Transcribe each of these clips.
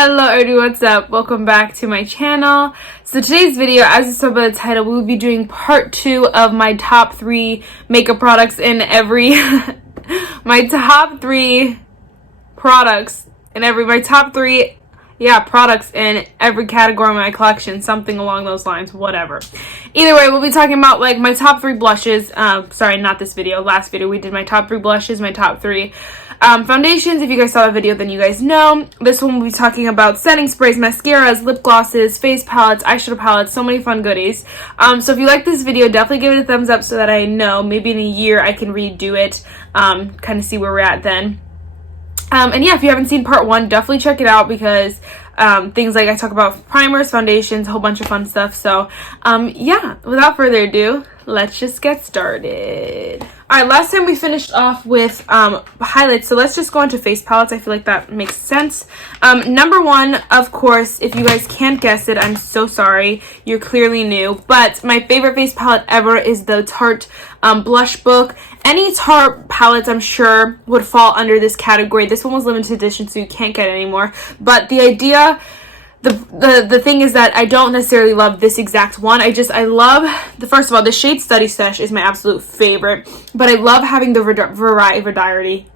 Hello everyone, what's up? Welcome back to my channel. So today's video, as you saw by the title, we will be doing part 2 of my top 3 makeup products in every my top 3 products in every category of my collection, something along those lines, whatever. Either way, we'll be talking about like my top 3 blushes. Sorry, not this video, last video we did my top 3 blushes, my top 3 foundations. If you guys saw the video, then you guys know. This one we'll be talking about setting sprays, mascaras, lip glosses, face palettes, eyeshadow palettes, so many fun goodies. So if you like this video, definitely give it a thumbs up so that I know maybe in a year I can redo it, kind of see where we're at then. And yeah, if you haven't seen part 1, definitely check it out because things like I talk about primers, foundations, a whole bunch of fun stuff. So yeah, without further ado, let's just get started. Alright, last time we finished off with highlights, so let's just go into face palettes. I feel like that makes sense. Number 1, of course, if you guys can't guess it, I'm so sorry. You're clearly new. But my favorite face palette ever is the Tarte Blush Book. Any Tarte palettes, I'm sure, would fall under this category. This one was limited edition, so you can't get it anymore. But the idea... The thing is that I don't necessarily love this exact one. I love first of all, the shade Study Sesh is my absolute favorite, but I love having the variety.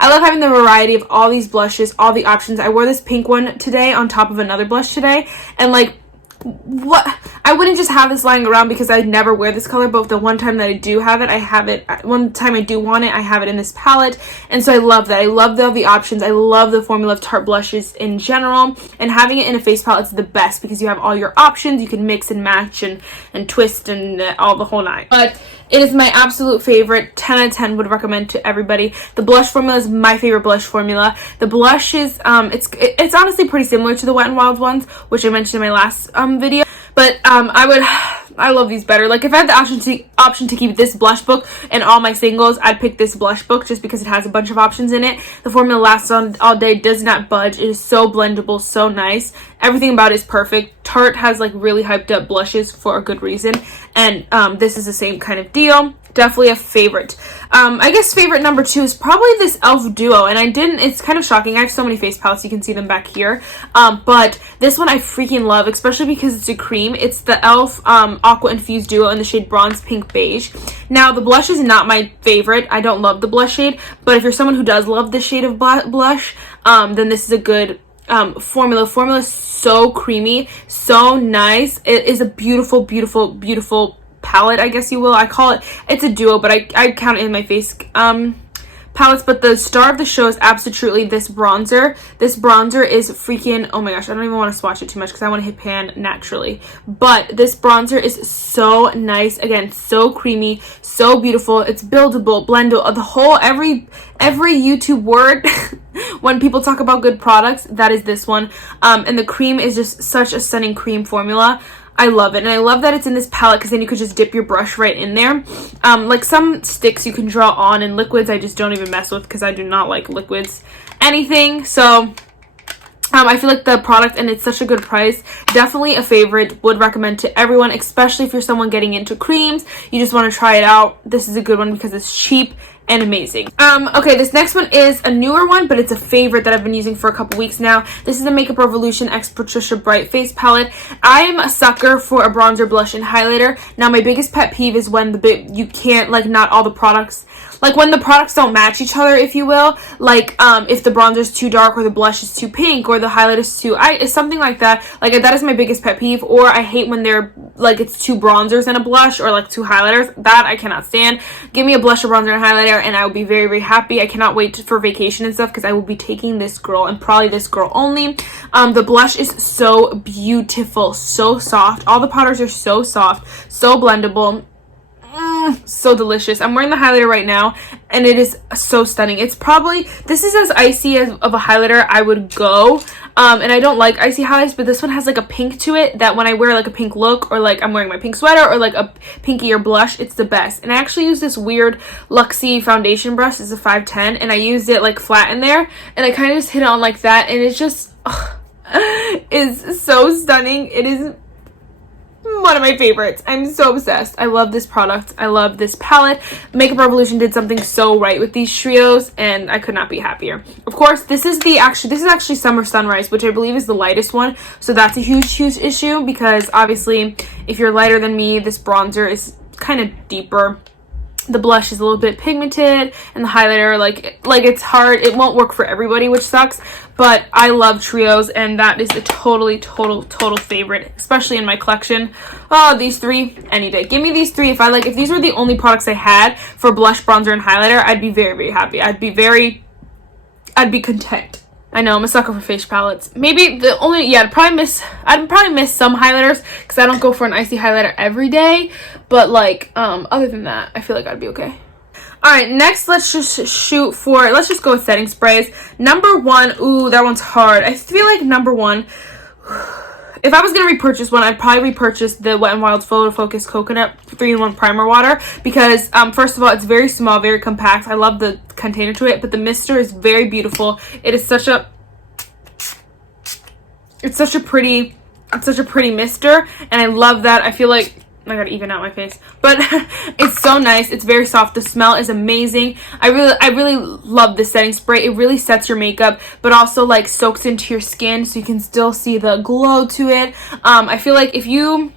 I love having the variety of all these blushes, all the options. I wore this pink one today on top of another blush today, and like, what, I wouldn't just have this lying around because I never wear this color, but the one time that I do have it, I have it. One time I do want it, I have it in this palette, and so I love that. I love all the options. I love the formula of Tarte blushes in general, and having it in a face palette is the best because you have all your options. You can mix and match and twist and all the whole nine. But it is my absolute favorite. 10 out of 10 would recommend to everybody. The blush formula is my favorite blush formula. The blush is it's honestly pretty similar to the Wet n Wild ones, which I mentioned in my last video, but I love these better. Like, if I had the option to keep this blush book and all my singles, I'd pick this blush book just because it has a bunch of options in it. The formula lasts all day, does not budge. It is so blendable, so nice. Everything about it is perfect. Tarte has like really hyped up blushes for a good reason, and this is the same kind of deal. Definitely a favorite. I guess favorite number 2 is probably this e.l.f. duo, and it's kind of shocking. I have so many face palettes, you can see them back here, but this one I freaking love, especially because it's a cream. It's the e.l.f. Aqua Infused Duo in the shade Bronze Pink Beige. Now, the blush is not my favorite. I don't love the blush shade, but if you're someone who does love this shade of blush, then this is a good formula. Formula is so creamy, so nice. It is a beautiful, beautiful, beautiful palette, I guess you will. I call it's a duo, but I count it in my face palettes. But the star of the show is absolutely this bronzer. This bronzer is freaking, oh my gosh, I don't even want to swatch it too much because I want to hit pan naturally. But this bronzer is so nice. Again, so creamy, so beautiful. It's buildable, blendable, the whole, every YouTube word when people talk about good products, that is this one. And the cream is just such a stunning cream formula. I love it, and I love that it's in this palette because then you could just dip your brush right in there. Like some sticks you can draw on, and liquids I just don't even mess with because I do not like liquids anything. So I feel like the product, and it's such a good price, definitely a favorite. Would recommend to everyone, especially if you're someone getting into creams, you just want to try it out. This is a good one because it's cheap and amazing. Okay, this next one is a newer one, but it's a favorite that I've been using for a couple weeks now. This is the Makeup Revolution X Patricia Bright Face Palette. I am a sucker for a bronzer, blush, and highlighter. Now, my biggest pet peeve is when you can't, like, not all the products, like when the products don't match each other, if you will. Like, if the bronzer is too dark, or the blush is too pink, or the highlight is too, something like that. Like, that is my biggest pet peeve. Or I hate when they're, like, it's two bronzers and a blush, or like two highlighters. That I cannot stand. Give me a blush, a bronzer, and highlighter, and I will be very, very happy. I cannot wait for vacation and stuff because I will be taking this girl, and probably this girl only. The blush is so beautiful, so soft. All the powders are so soft, so blendable. So delicious. I'm wearing the highlighter right now, and it is so stunning. It's probably, this is as icy of a highlighter I would go. And I don't like icy highlights, but this one has like a pink to it that when I wear like a pink look, or like I'm wearing my pink sweater, or like a pinkier blush, it's the best. And I actually use this weird Luxie foundation brush. It's a 510, and I used it like flat in there, and I kind of just hit it on like that, and it's just is so stunning. It is one of my favorites. I'm so obsessed. I love this product. I love this palette. Makeup Revolution did something so right with these trios, and I could not be happier. Of course, this is actually Summer Sunrise, which I believe is the lightest one. So that's a huge issue, because obviously if you're lighter than me, this bronzer is kind of deeper. The blush is a little bit pigmented, and the highlighter, like it's hard. It won't work for everybody, which sucks. But I love trios, and that is a total favorite, especially in my collection. Oh, these three, any day. Give me these three. If these were the only products I had for blush, bronzer, and highlighter, I'd be very happy. I'd be content. I know, I'm a sucker for face palettes. Maybe the only, I'd probably miss some highlighters, because I don't go for an icy highlighter every day. But like, other than that, I feel like I'd be okay. Alright, next let's just go with setting sprays. Number one, ooh, that one's hard. I feel like number one, if I was going to repurchase one, I'd probably repurchase the Wet n Wild Photo Focus Coconut 3-in-1 Primer Water, because first of all, it's very small, very compact. I love the container to it, but the mister is very beautiful. It's such a pretty mister, and I love that. I feel like I gotta even out my face, but it's so nice. It's very soft. The smell is amazing. I really love this setting spray. It really sets your makeup, but also like soaks into your skin, so you can still see the glow to it. I feel like if you,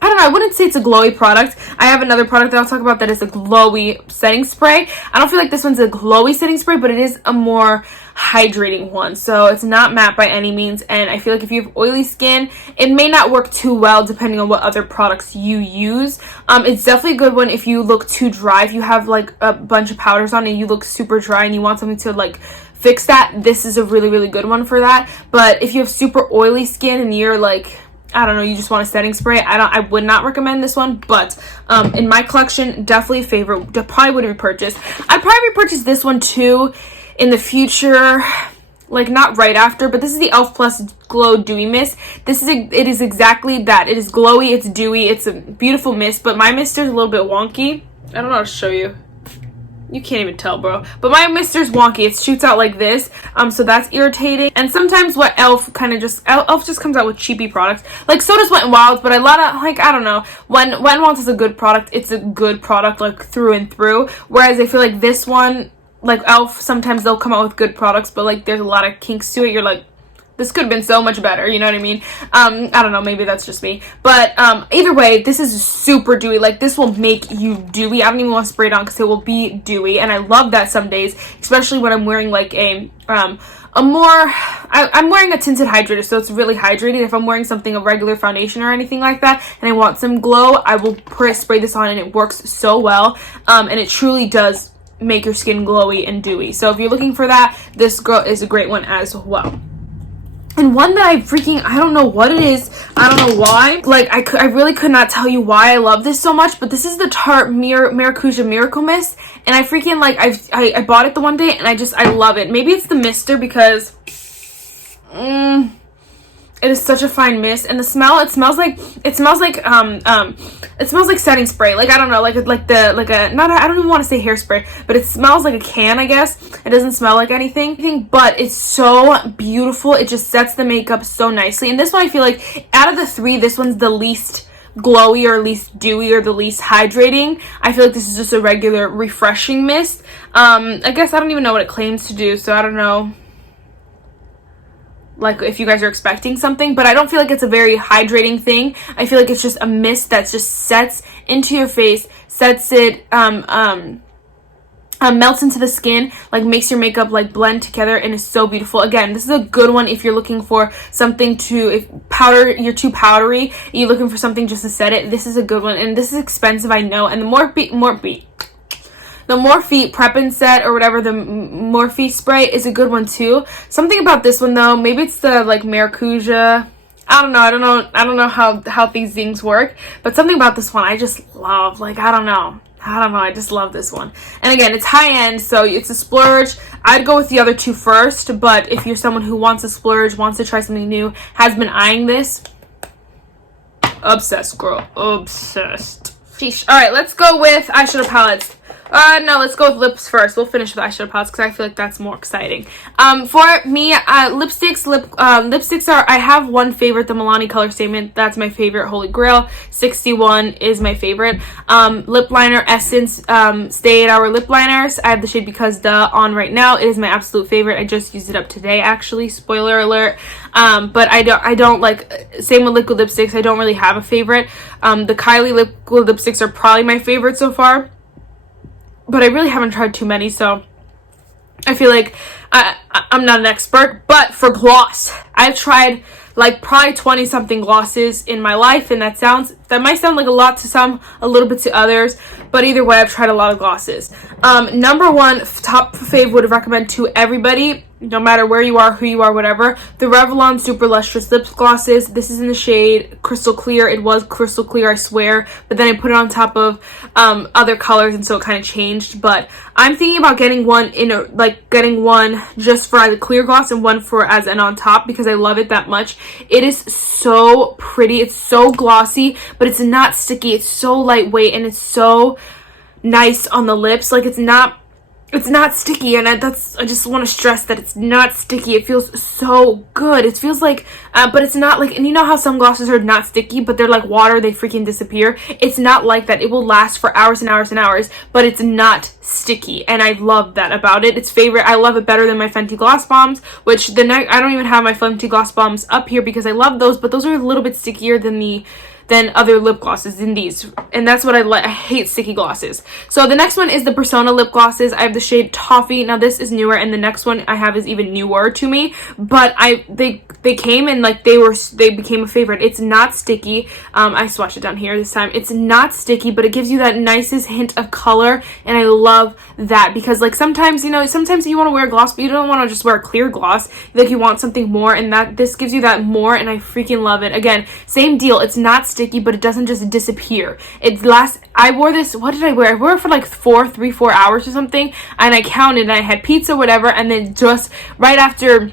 I don't know, I wouldn't say it's a glowy product. I have another product that I'll talk about that is a glowy setting spray. I don't feel like this one's a glowy setting spray, but it is a more hydrating one. So it's not matte by any means, and I feel like if you have oily skin, it may not work too well depending on what other products you use. It's definitely a good one if you look too dry. If you have like a bunch of powders on and you look super dry and you want something to like fix that, this is a really good one for that. But if you have super oily skin and you're like, I don't know, you just want a setting spray, I would not recommend this one. But in my collection, definitely a favorite. Probably would repurchase. I'd probably repurchase this one too in the future, like not right after, but this is the e.l.f. Plus Glow Dewy Mist. It is exactly that. It is glowy, it's dewy, it's a beautiful mist, but my mister is a little bit wonky. I don't know how to show you. You can't even tell, bro. But my mister's wonky. It shoots out like this. So that's irritating. And sometimes what e.l.f. e.l.f. just comes out with cheapy products. Like, so does Wet n Wild, but a lot of, like, I don't know. When Wet n Wild is a good product, it's a good product, like, through and through. Whereas I feel like this one, like, e.l.f., sometimes they'll come out with good products, but, like, there's a lot of kinks to it. You're like, this could have been so much better, you know what I mean? I don't know, maybe that's just me. But either way, this is super dewy. Like, this will make you dewy. I don't even want to spray it on because it will be dewy. And I love that some days, especially when I'm wearing like I'm wearing a tinted hydrator, so it's really hydrated. If I'm wearing something, a regular foundation or anything like that, and I want some glow, I will spray this on, and it works so well. And it truly does make your skin glowy and dewy. So if you're looking for that, this girl is a great one as well. And one that I don't know what it is. I don't know why. Like, I really could not tell you why I love this so much, but this is the Tarte Maracuja Miracle Mist. And I freaking, like, I bought it the one day, and I love it. Maybe it's the mister, because it is such a fine mist, and the smell, it smells like setting spray. Like, I don't know, I don't even want to say hairspray, but it smells like a can, I guess. It doesn't smell like anything, but it's so beautiful. It just sets the makeup so nicely. And this one, I feel like out of the three, this one's the least glowy or least dewy or the least hydrating. I feel like this is just a regular refreshing mist. I guess I don't even know what it claims to do, so I don't know, like, if you guys are expecting something, but I don't feel like it's a very hydrating thing. I feel like it's just a mist that just sets into your face, sets it, melts into the skin, like makes your makeup like blend together, and is so beautiful. Again, this is a good one if you're looking for something if you're too powdery, you're looking for something just to set it. This is a good one, and this is expensive, I know. And the Morphe Prep and Set, or whatever, the Morphe spray is a good one too. Something about this one though, maybe it's the like maracuja. I don't know how these things work, but something about this one I just love. Like, I don't know, I just love this one. And again, it's high end, so it's a splurge. I'd go with the other two first, but if you're someone who wants to splurge, wants to try something new, has been eyeing this, obsessed, girl, obsessed. Sheesh. All right, let's go with eyeshadow palettes. No, let's go with lips first. We'll finish with eyeshadow palettes because I feel like that's more exciting. For me, lipsticks are, I have one favorite, the Milani Color Statement. That's my favorite, holy grail. 61 is my favorite. Lip liner, Essence, Stay 8 Hour lip liners. I have the shade Because Duh on right now. It is my absolute favorite. I just used it up today, actually. Spoiler alert. But I don't like, same with liquid lipsticks. I don't really have a favorite. The Kylie liquid lipsticks are probably my favorite so far, but I really haven't tried too many, so I feel like I'm not an expert. But for gloss, I've tried like probably 20 something glosses in my life, and that might sound like a lot to some, a little bit to others, but either way, I've tried a lot of glosses. Number one top fave would recommend to everybody, no matter where you are, who you are, whatever, the Revlon Super Lustrous Lip Glosses. This is in the shade Crystal Clear. It was crystal clear, I swear, but then I put it on top of other colors, and so it kind of changed. But I'm thinking about getting one getting one just for as a clear gloss and one for as an on top, because I love it that much. It is so pretty. It's so glossy, but it's not sticky. It's so lightweight, and it's so nice on the lips. Like, it's not sticky, and I just want to stress that it's not sticky. It feels so good. It feels like, but it's not like, and you know how some glosses are not sticky, but they're like water, they freaking disappear. It's not like that. It will last for hours and hours and hours, but it's not sticky, and I love that about it. It's favorite. I love it better than my Fenty Gloss Bombs, which I don't even have my Fenty Gloss Bombs up here because I love those, but those are a little bit stickier than other lip glosses in these, and that's what I hate sticky glosses. So the next one is the Persona lip glosses. I have the shade Toffee. Now this is newer, and the next one I have is even newer to me, but they came and like they became a favorite. It's not sticky. I swatched it down here this time. It's not sticky, but it gives you that nicest hint of color, and I love that, because like sometimes you want to wear a gloss, but you don't want to just wear a clear gloss. Like, you want something more, and this gives you that more, and I freaking love it. Again, same deal. It's not sticky, but it doesn't just disappear. It lasts. I wore this, what did I wear? I wore it for like 4 hours or something, and I counted, and I had pizza, whatever, and then just right after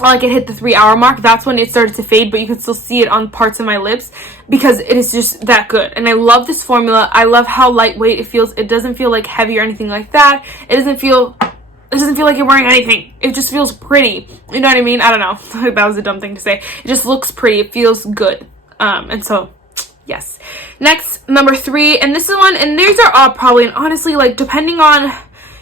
like it hit the 3 hour mark, that's when it started to fade, but you could still see it on parts of my lips because it is just that good. And I love this formula. I love how lightweight it feels. It doesn't feel like heavy or anything like that. It doesn't feel like you're wearing anything. It just feels pretty. You know what I mean? I don't know. That was a dumb thing to say. It just looks pretty. It feels good. And so, yes. Next, number 3, and this is one, and these are all probably, and honestly, like, depending on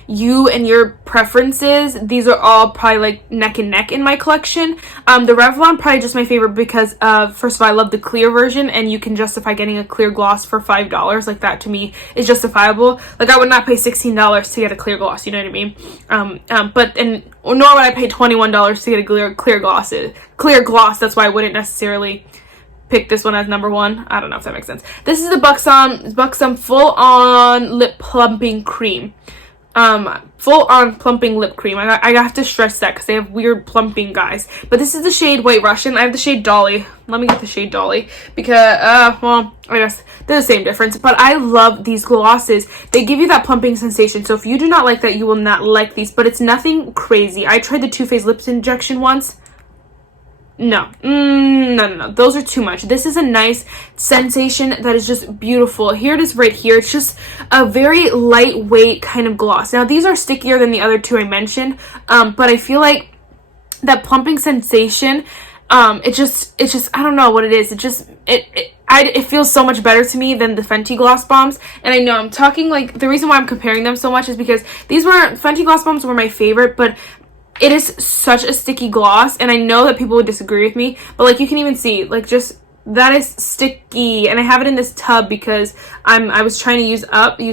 you and your preferences, these are all probably like neck and neck in my collection. The Revlon probably just my favorite because first of all, I love the clear version, and you can justify getting a clear gloss for $5. Like, that to me is justifiable. Like, I would not pay $16 to get a clear gloss, you know what I mean? Nor would I pay $21 to get a clear gloss. That's why I wouldn't necessarily pick this one as number 1. I don't know if that makes sense. This is the Buxom Full On Lip Plumping Cream. Full on plumping lip cream. I have to stress that because they have weird plumping, guys. But this is the shade White Russian. I have the shade Dolly. Let me get the shade Dolly because well, I guess they're the same difference. But I love these glosses. They give you that plumping sensation. So if you do not like that, you will not like these. But it's nothing crazy. I tried the Too Faced Lips Injection once. No. No. Those are too much. This is a nice sensation that is just beautiful. Here it is right here. It's just a very lightweight kind of gloss. Now, these are stickier than the other two I mentioned, but I feel like that plumping sensation, it just, I don't know what it is. It feels so much better to me than the Fenty Gloss Bombs. And I know I'm talking like, the reason why I'm comparing them so much is because Fenty Gloss Bombs were my favorite, but it is such a sticky gloss, and I know that people would disagree with me, but like, you can even see, like, just that is sticky, and I have it in this tub because I was trying to use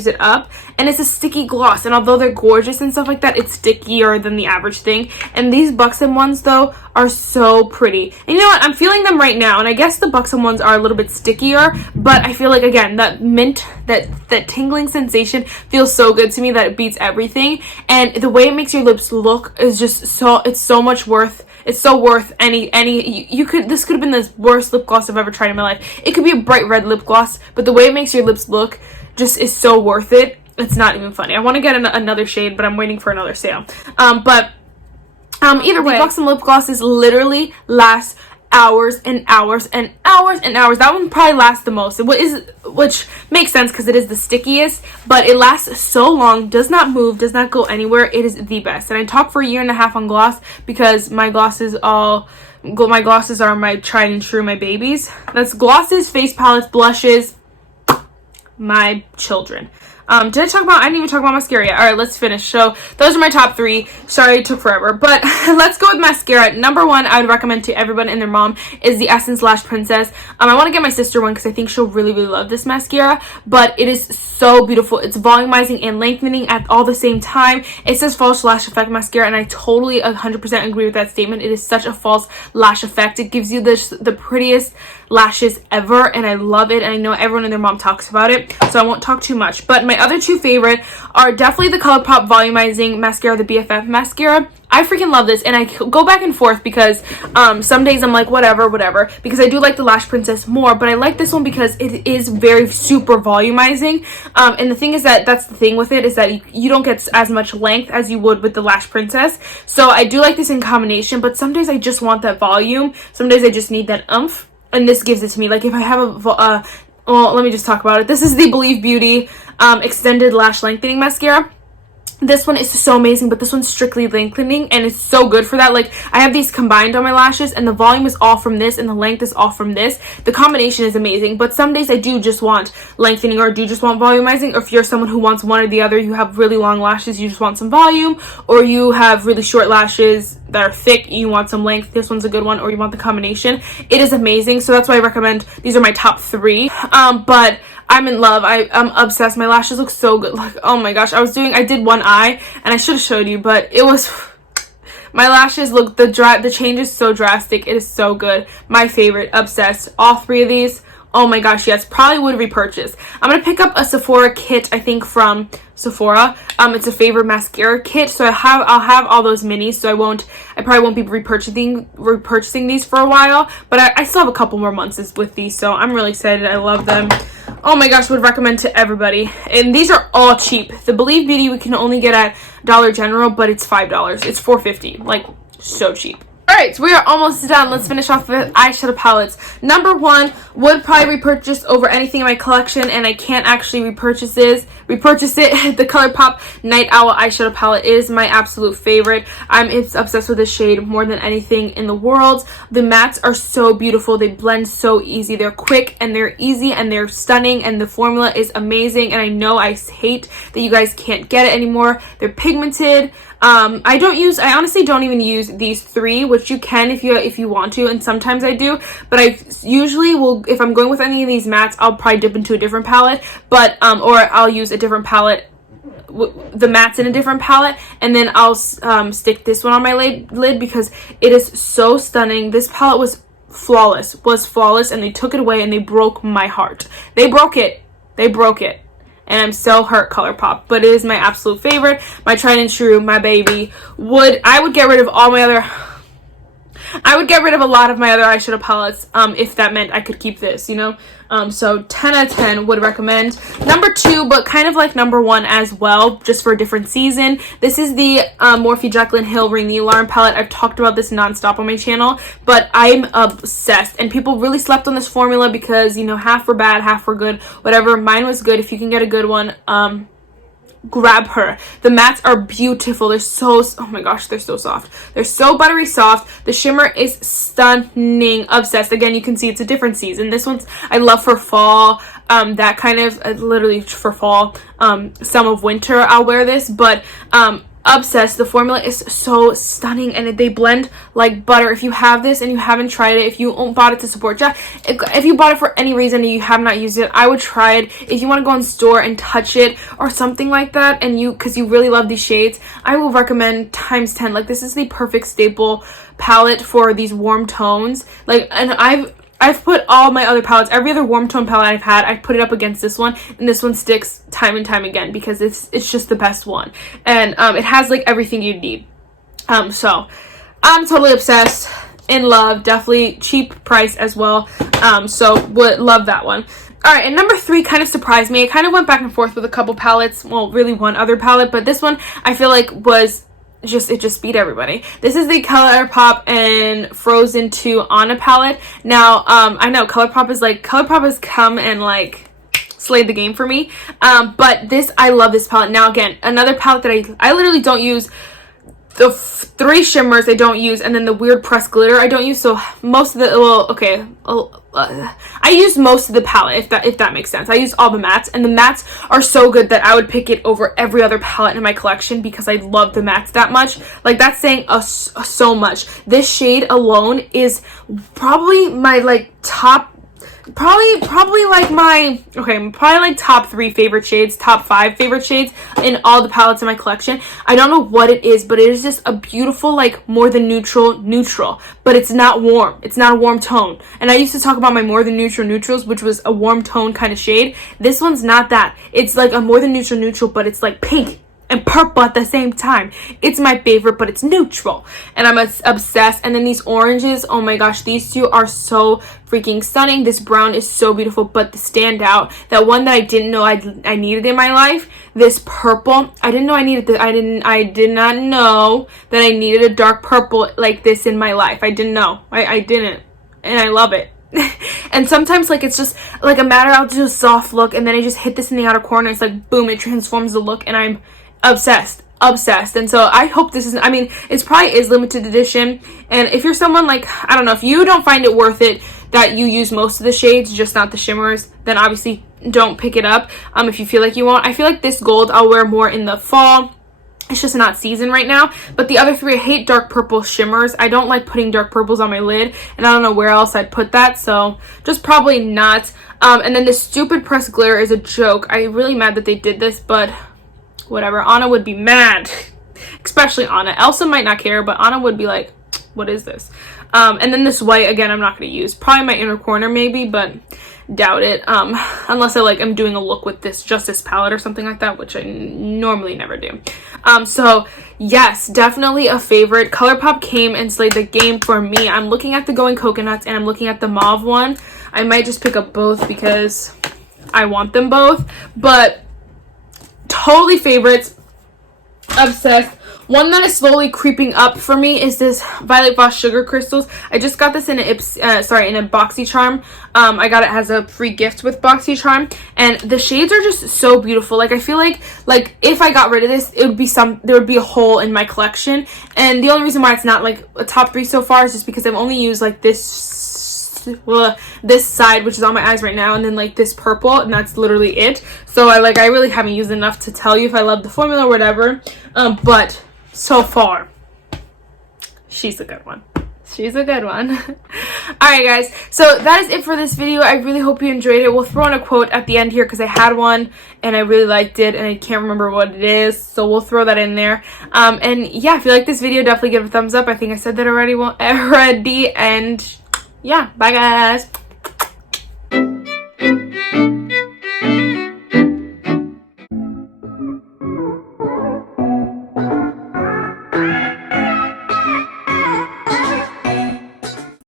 it up, and it's a sticky gloss, and although they're gorgeous and stuff like that, it's stickier than the average thing. And these Buxom ones though are so pretty, and you know what, I'm feeling them right now, and I guess the Buxom ones are a little bit stickier, but I feel like, again, that mint, that tingling sensation feels so good to me that it beats everything. And the way it makes your lips look is just it's so worth any this could have been the worst lip gloss I've ever tried in my life. It could be a bright red lip gloss, but the way it makes your lips look just is so worth it. It's not even funny. I want to get another shade, but I'm waiting for another sale. Either way, Buxom lip glosses literally last hours and hours and hours and hours. That one probably lasts the most, which makes sense because it is the stickiest, but it lasts so long, does not move, does not go anywhere. It is the best. And I talked for a year and a half on gloss because my glosses are my tried and true, my babies. That's glosses, face palettes, blushes, my children. I didn't even talk about mascara yet. All right, let's finish. So those are my top 3. Sorry it took forever, but let's go with mascara. Number 1 I would recommend to everyone and their mom is the Essence Lash Princess. I want to get my sister one because I think she'll really, really love this mascara, but it is so beautiful. It's volumizing and lengthening at all the same time. It says false lash effect mascara, and I totally 100% agree with that statement. It is such a false lash effect. It gives you the prettiest lashes ever, and I love it, and I know everyone and their mom talks about it, so I won't talk too much. But my other 2 favorite are definitely the Colourpop volumizing mascara, the BFF mascara. I freaking love this, and I go back and forth because some days I'm like whatever, because I do like the Lash Princess more, but I like this one because it is very super volumizing, and the thing is that's the thing with it, is that you don't get as much length as you would with the Lash Princess. So I do like this in combination, but some days I just want that volume, some days I just need that oomph, and this gives it to me. Like if I have well, let me just talk about it. This is the Believe Beauty extended lash lengthening mascara. This one is so amazing, but this one's strictly lengthening, and it's so good for that. Like, I have these combined on my lashes, and the volume is all from this, and the length is all from this. The combination is amazing, but some days I do just want lengthening, or do just want volumizing, or if you're someone who wants one or the other, you have really long lashes, you just want some volume, or you have really short lashes that are thick, you want some length, this one's a good one, or you want the combination. It is amazing, so that's why I recommend, these are my top 3, but I'm in love. I'm obsessed. My lashes look so good. Like, oh my gosh, I did one eye, and I should have showed you, but it was, my lashes look, the change is so drastic. It is so good. My favorite, obsessed. All 3 of these, oh my gosh, yes, probably would repurchase. I'm gonna pick up a Sephora kit, I think from Sephora. It's a favorite mascara kit, so I'll have all those minis, so I probably won't be repurchasing these for a while, but I still have a couple more months with these, so I'm really excited. I love them. Oh my gosh, would recommend to everybody. And these are all cheap. The Believe Beauty we can only get at Dollar General, but it's $5. It's $4.50. Like, so cheap. Alright, so we are almost done. Let's finish off with eyeshadow palettes. Number 1 would probably repurchase over anything in my collection, and I can't actually repurchase it. The Colourpop Night Owl eyeshadow palette is my absolute favorite. I'm obsessed with this shade more than anything in the world. The mattes are so beautiful. They blend so easy. They're quick, and they're easy, and they're stunning, and the formula is amazing, and I know I hate that you guys can't get it anymore. They're pigmented. I honestly don't even use these 3, which you can if you want to, and sometimes I do, but I usually will, if I'm going with any of these mattes, I'll probably dip into a different palette, but or I'll use a different palette, the mattes in a different palette, and then I'll stick this one on my lid because it is so stunning. This palette was flawless, and they took it away, and they broke my heart. They broke it. And I'm so hurt, Colourpop, but it is my absolute favorite, my tried and true, my baby. I would get rid of a lot of my other eyeshadow palettes if that meant I could keep this, you know? So 10 out of 10 would recommend. Number 2, but kind of like number 1 as well, just for a different season. This is the Morphe Jaclyn Hill Ring the Alarm palette. I've talked about this nonstop on my channel, but I'm obsessed. And people really slept on this formula because, you know, half were bad, half were good, whatever. Mine was good. If you can get a good one, grab her. The mattes are beautiful. They're so, oh my gosh, they're so soft. They're so buttery soft. The shimmer is stunning. Obsessed. Again, you can see it's a different season. This one's I love for fall. That kind of literally for fall. Some of winter I'll wear this, but obsessed. The formula is so stunning, and they blend like butter. If you have this and you haven't tried it, if you bought it to support Jack, if you bought it for any reason and you have not used it, I would try it. If you want to go in store and touch it or something like that, and because you really love these shades, I will recommend times 10. Like, this is the perfect staple palette for these warm tones. Like, and I've put all my other palettes, every other warm tone palette I've had, I've put it up against this one, and this one sticks time and time again because it's just the best one. And it has like everything you need. So I'm totally obsessed, in love, definitely cheap price as well. So would love that one. Alright, and number 3 kind of surprised me. I kind of went back and forth with a couple palettes, well, really one other palette, but this one I feel like was it just beat everybody. This is the Colourpop and Frozen 2 Anna palette. Now, I know Colourpop has come and like slayed the game for me. But I love this palette. Now again, another palette that I literally don't use. The 3 shimmers I don't use, and then the weird pressed glitter I don't use. So most of the I use most of the palette, if that makes sense. I use all the mattes, and the mattes are so good that I would pick it over every other palette in my collection because I love the mattes that much. Like, that's saying so much. This shade alone is probably my like top. Probably like my, probably like top 3 favorite shades, top 5 favorite shades in all the palettes in my collection. I don't know what it is, but it is just a beautiful, like, more than neutral, but it's not warm. It's not a warm tone. And I used to talk about my more than neutrals, which was a warm tone kind of shade. This one's not that. It's like a more than neutral, but it's like pink and purple at the same time. It's my favorite, but it's neutral, and I'm obsessed. And then these oranges, oh my gosh, these 2 are so freaking stunning. This brown is so beautiful, but the standout, that one that I didn't know I needed in my life, this purple, I didn't know I needed this. I did not know that I needed a dark purple like this in my life. I didn't know. I didn't, and I love it. And sometimes, like, it's just like a matter, I'll do a soft look, and then I just hit this in the outer corner. It's like boom, it transforms the look, and I'm obsessed. And so I hope this is, I mean, it's probably is limited edition, and if you're someone like, I don't know, if you don't find it worth it that you use most of the shades, just not the shimmers, then obviously don't pick it up. If you feel like you won't. I feel like this gold I'll wear more in the fall. It's just not season right now. But the other 3, I hate dark purple shimmers. I don't like putting dark purples on my lid, and I don't know where else I'd put that, so just probably not. And then this stupid pressed glitter is a joke. I'm really mad that they did this, but whatever. Anna would be mad, especially Anna. Elsa might not care, but Anna would be like, what is this? And then this white, again, I'm not going to use. Probably my inner corner maybe, but doubt it. Unless I'm doing a look with this palette or something like that, which I normally never do. So yes, definitely a favorite. Colourpop came and slayed the game for me. I'm looking at the Going Coconuts, and I'm looking at the mauve one. I might just pick up both because I want them both, but totally favorites. Obsessed. One that is slowly creeping up for me is this Violet Voss Sugar Crystals. I just got this in a BoxyCharm. I got it as a free gift with BoxyCharm, and the shades are just so beautiful. Like, I feel like if I got rid of this, it would be there would be a hole in my collection. And the only reason why it's not like a top 3 so far is just because I've only used like this side, which is on my eyes right now, and then like this purple, and that's literally it. So I really haven't used enough to tell you if I love the formula or whatever. But so far, she's a good one. She's a good one. Alright guys, so that is it for this video. I really hope you enjoyed it. We'll throw in a quote at the end here because I had one and I really liked it and I can't remember what it is, so we'll throw that in there. And yeah, if you like this video, definitely give it a thumbs up. I think I said that already, and yeah, bye guys.